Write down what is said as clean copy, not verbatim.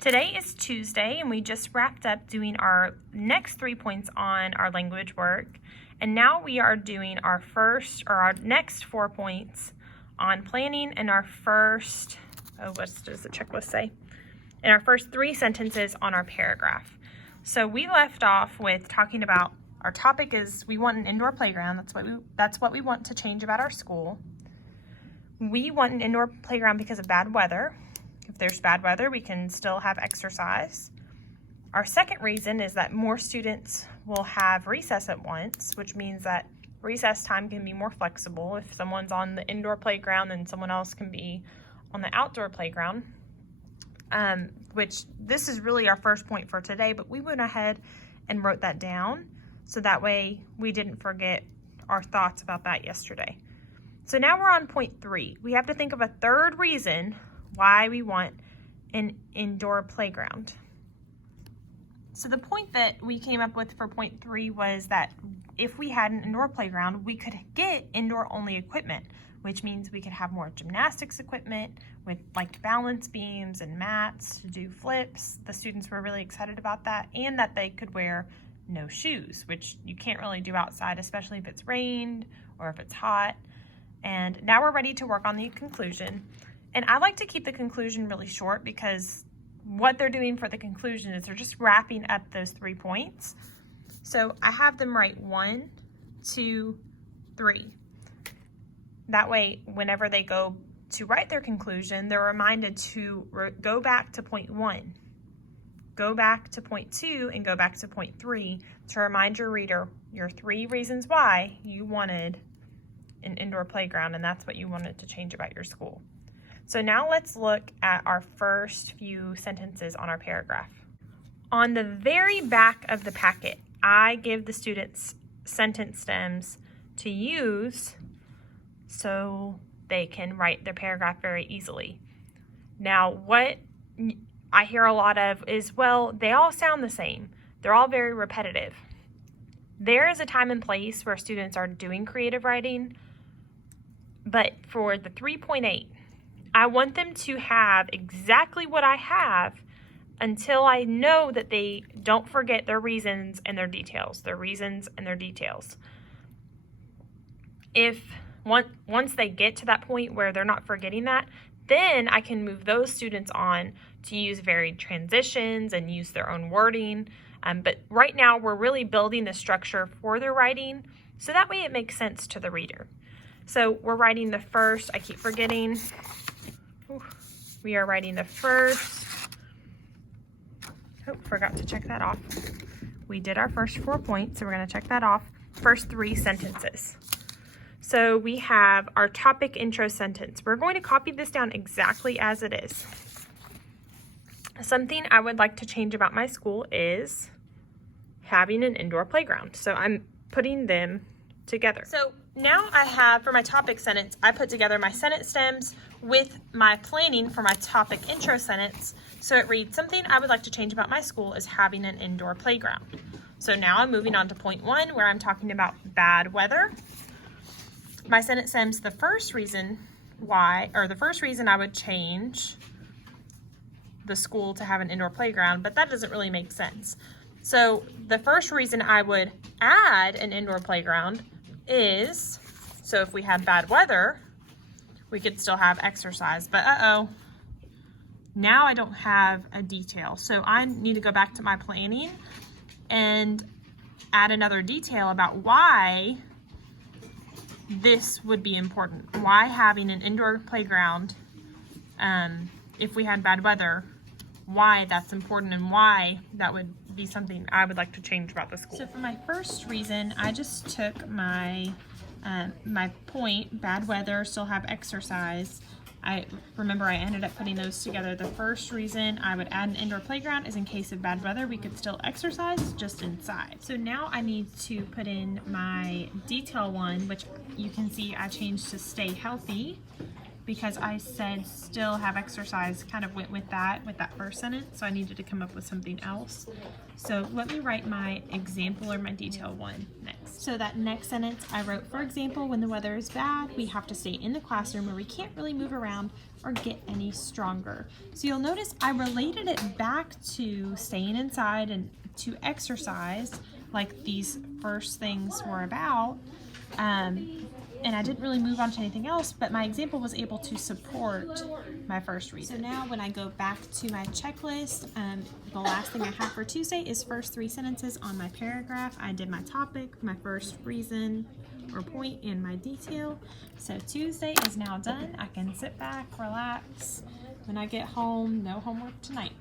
Today is Tuesday and we just wrapped up doing our next 3 points on our language work. And now we are doing our next 4 points on planning and our first, what does the checklist say? And our first 3 sentences on our paragraph. So we left off with talking about our topic is we want an indoor playground. That's what we want to change about our school. We want an indoor playground because of bad weather. If there's bad weather, we can still have exercise. Our second reason is that more students will have recess at once, which means that recess time can be more flexible. If someone's on the indoor playground, then someone else can be on the outdoor playground. Which this is really our first point for today, but we went ahead and wrote that down so that way we didn't forget our thoughts about that yesterday. So now we're on point 3. We have to think of a third reason why we want an indoor playground. So the point that we came up with for point 3 was that if we had an indoor playground, we could get indoor only equipment, which means we could have more gymnastics equipment with like balance beams and mats to do flips. The students were really excited about that, and that they could wear no shoes, which you can't really do outside, especially if it's rained or if it's hot. And now we're ready to work on the conclusion. And I like to keep the conclusion really short because what they're doing for the conclusion is they're just wrapping up those 3 points. So I have them write 1, 2, 3. That way, whenever they go to write their conclusion, they're reminded to go back to point 1, go back to point 2, and go back to point 3 to remind your reader your 3 reasons why you wanted an indoor playground, and that's what you wanted to change about your school. So now let's look at our first few sentences on our paragraph. On the very back of the packet, I give the students sentence stems to use so they can write their paragraph very easily. Now, what I hear a lot of is, well, they all sound the same. They're all very repetitive. There is a time and place where students are doing creative writing, but for the 3.8, I want them to have exactly what I have until I know that they don't forget their reasons and their details, If once they get to that point where they're not forgetting that, then I can move those students on to use varied transitions and use their own wording. But right now we're really building the structure for their writing so that way it makes sense to the reader. So we're writing the first, I keep forgetting. We are writing the first, forgot to check that off. We did our first 4 points, so we're going to check that off. First 3 sentences. So we have our topic intro sentence. We're going to copy this down exactly as it is. Something I would like to change about my school is having an indoor playground. So I'm putting them together. So now I have, for my topic sentence, I put together my sentence stems with my planning for my topic intro sentence. So it reads, something I would like to change about my school is having an indoor playground. So now I'm moving on to point 1 where I'm talking about bad weather. My sentence stems, the first reason I would change the school to have an indoor playground, but that doesn't really make sense. So the first reason I would add an indoor playground is, so if we had bad weather, we could still have exercise, but now I don't have a detail. So I need to go back to my planning and add another detail about why this would be important. Why having an indoor playground, if we had bad weather, why that's important and why that would be something I would like to change about the school. So for my first reason, I just took my my point, bad weather, still have exercise. I ended up putting those together. The first reason I would add an indoor playground is in case of bad weather, we could still exercise just inside. So now I need to put in my detail one, which you can see I changed to stay healthy because I said still have exercise, kind of went with that first sentence. So I needed to come up with something else. So let me write my example or my detail one next. So that next sentence I wrote, for example, when the weather is bad, we have to stay in the classroom where we can't really move around or get any stronger. So you'll notice I related it back to staying inside and to exercise, like these first things were about. And I didn't really move on to anything else, but my example was able to support my first reason. So now when I go back to my checklist, the last thing I have for Tuesday is first 3 sentences on my paragraph. I did my topic, my first reason or point, and my detail. So Tuesday is now done. I can sit back, relax. When I get home, no homework tonight.